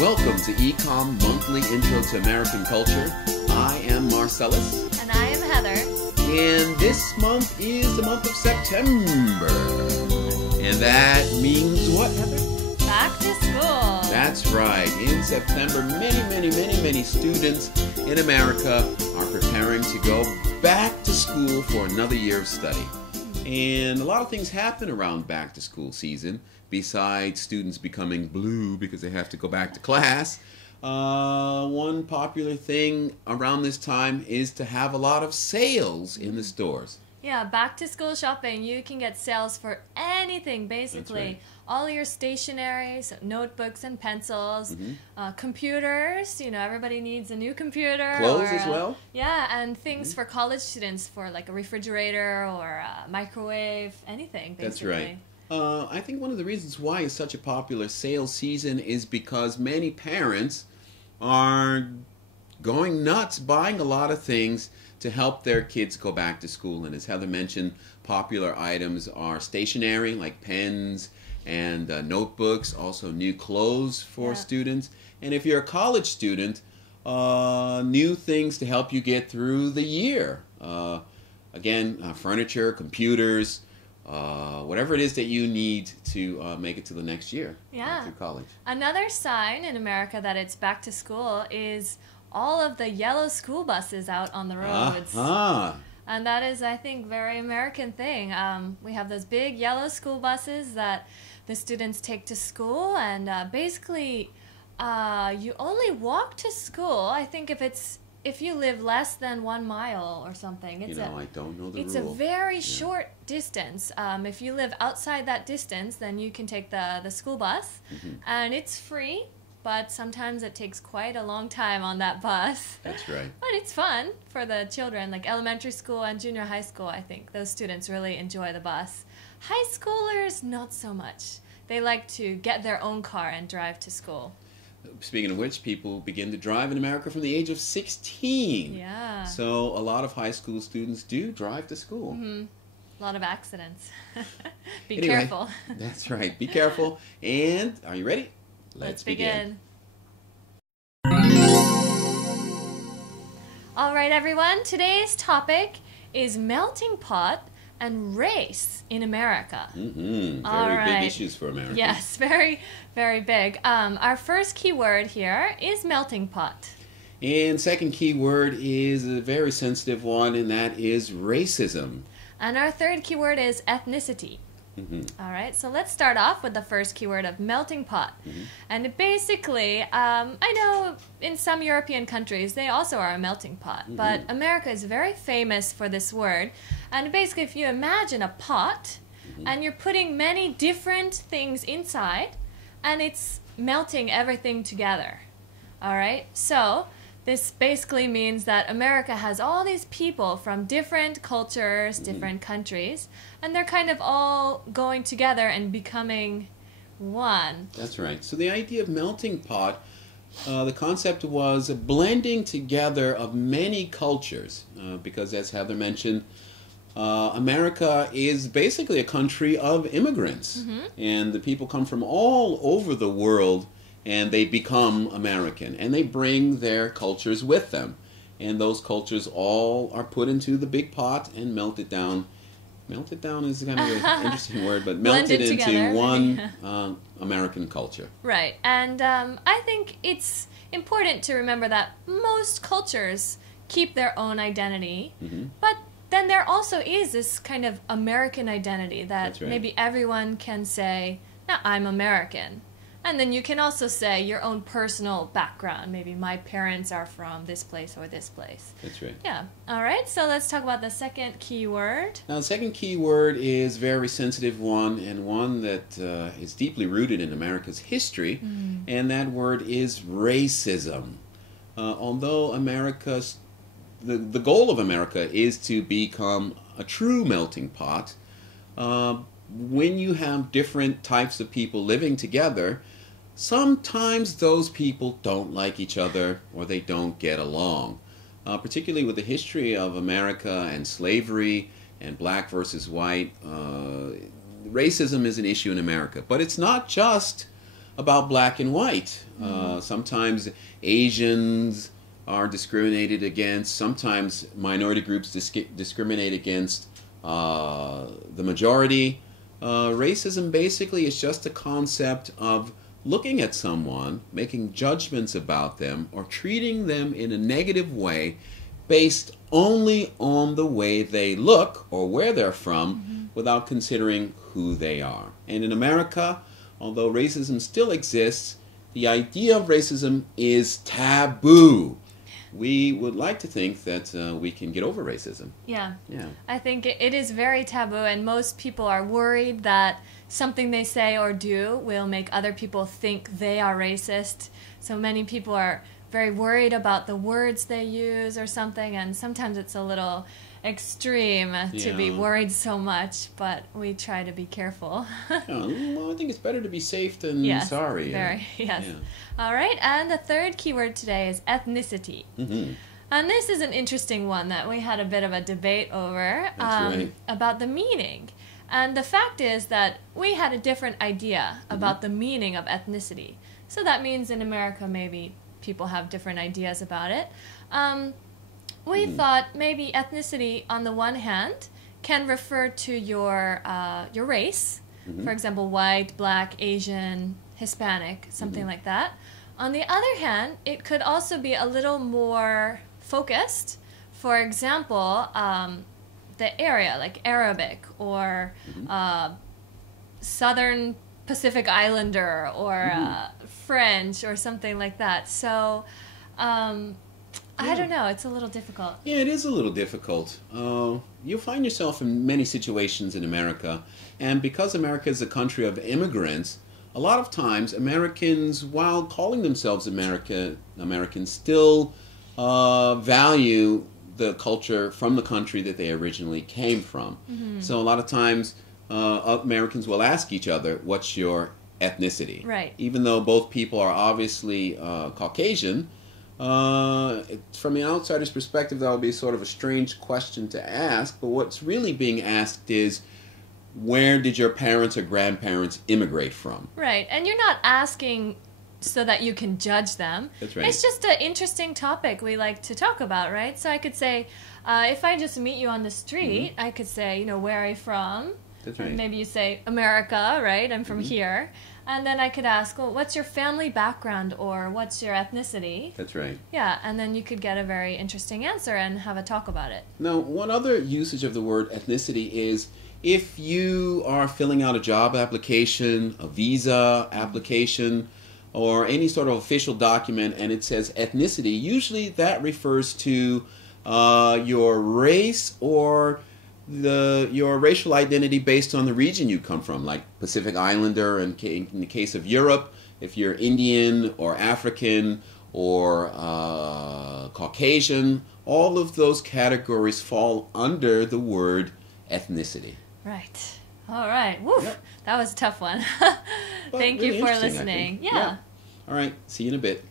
Welcome to Ecom Monthly Intro to American Culture. I am Marcellus. And I am Heather. And this month is the month of September. And that means what, Heather? Back to school. That's right. In September, many students in America are preparing to go back to school for another year of study. And a lot of things happen around back to school season, besides students becoming blue because they have to go back to class. One popular thing around this time is to have a lot of sales in the stores. Yeah, back to school shopping, you can get sales for anything basically. Right. All your stationery, so notebooks and pencils, computers, you know, everybody needs a new computer. Clothes or, as well? Yeah, and things for college students for like a refrigerator or a microwave, anything basically. That's right. I think one of the reasons why it's such a popular sales season is because many parents are going nuts buying a lot of things to help their kids go back to school. And as Heather mentioned, popular items are stationery like pens and notebooks, also new clothes for students. And if you're a college student, new things to help you get through the year. Again, furniture, computers, whatever it is that you need to make it to the next year through college. Another sign in America that it's back to school is all of the yellow school buses out on the roads. And that is, I think, very American thing. We have those big yellow school buses that the students take to school, and basically you only walk to school, I think, if you live less than 1 mile or something. I don't know the It's rule. a very short distance. If you live outside that distance, then you can take the school bus, and it's free, but sometimes it takes quite a long time on that bus. That's right. But it's fun for the children, like elementary school and junior high school, I think. Those students really enjoy the bus. High schoolers, not so much. They like to get their own car and drive to school. Speaking of which, people begin to drive in America from the age of 16. Yeah. So a lot of high school students do drive to school. A lot of accidents. Be Anyway, careful. That's right. Be careful. And are you ready? Let's begin. All right, everyone. Today's topic is melting pot and race in America. Very big issues for America. Yes, very, very big. Our first key word here is melting pot. And second key word is a very sensitive one, and that is racism. And our third key word is ethnicity. All right, so let's start off with the first keyword of melting pot. And basically, I know in some European countries, they also are a melting pot. But America is very famous for this word. And basically, if you imagine a pot, and you're putting many different things inside, and it's melting everything together. All right, so this basically means that America has all these people from different cultures, different countries, and they're kind of all going together and becoming one. That's right. So the idea of melting pot, the concept was a blending together of many cultures, because as Heather mentioned, America is basically a country of immigrants, and the people come from all over the world, and they become American, and they bring their cultures with them. And those cultures all are put into the big pot and melted down. Melted down is kind of an interesting word, but melted into together. one American culture. Right, and I think it's important to remember that most cultures keep their own identity, but then there also is this kind of American identity that maybe everyone can say, "Now I'm American." And then you can also say your own personal background. Maybe my parents are from this place or this place. That's right. Yeah. All right, so let's talk about the second key word. Now, the second key word is a very sensitive one, and one that is deeply rooted in America's history, and that word is racism. Although the goal of America is to become a true melting pot, when you have different types of people living together, sometimes those people don't like each other or they don't get along. Particularly with the history of America and slavery and black versus white, racism is an issue in America. But it's not just about black and white. Sometimes Asians are discriminated against. Sometimes minority groups discriminate against the majority. Racism basically is just a concept of looking at someone, making judgments about them, or treating them in a negative way based only on the way they look or where they're from, without considering who they are. And in America, although racism still exists, the idea of racism is taboo. We would like to think that we can get over racism. Yeah. Yeah. I think it is very taboo, and most people are worried that something they say or do will make other people think they are racist. So many people are very worried about the words they use or something, and sometimes it's a little extreme to be worried so much, but we try to be careful. Well, I think it's better to be safe than sorry. Very, yes. Yeah. All right, and the third keyword today is ethnicity. And this is an interesting one that we had a bit of a debate over about the meaning. And the fact is that we had a different idea about the meaning of ethnicity. So that means in America maybe people have different ideas about it. We thought maybe ethnicity, on the one hand, can refer to your race. For example, white, black, Asian, Hispanic, something like that. On the other hand, it could also be a little more focused. For example, the area, like Arabic or Southern Pacific Islander or French or something like that. So I don't know, it's a little difficult. Yeah, it is a little difficult. You'll find yourself in many situations in America, and because America is a country of immigrants, a lot of times Americans, while calling themselves Americans, still value the culture from the country that they originally came from. So a lot of times Americans will ask each other, what's your ethnicity? Right. Even though both people are obviously Caucasian, from the outsider's perspective, that would be sort of a strange question to ask, but what's really being asked is, where did your parents or grandparents immigrate from? Right, and you're not asking so that you can judge them. That's right. It's just an interesting topic we like to talk about, right? So I could say, if I just meet you on the street, I could say, where are you from? That's right. And maybe you say, America, right? I'm from here. And then I could ask, well, what's your family background, or what's your ethnicity? That's right. Yeah, and then you could get a very interesting answer and have a talk about it. Now, one other usage of the word ethnicity is if you are filling out a job application, a visa application, or any sort of official document and it says ethnicity, usually that refers to your race or your racial identity based on the region you come from, like Pacific Islander, and in the case of Europe, if you're Indian or African or Caucasian, all of those categories fall under the word ethnicity. Right. All right. Woo. Yep. That was a tough one. Thank really you for interesting, listening. Yeah. All right. See you in a bit.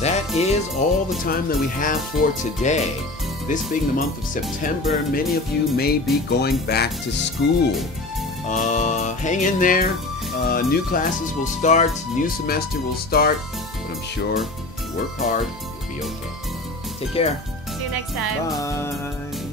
That is all the time that we have for today. This being the month of September, many of you may be going back to school. Hang in there. New classes will start. New semester will start. But I'm sure if you work hard, you'll be okay. Take care. See you next time. Bye.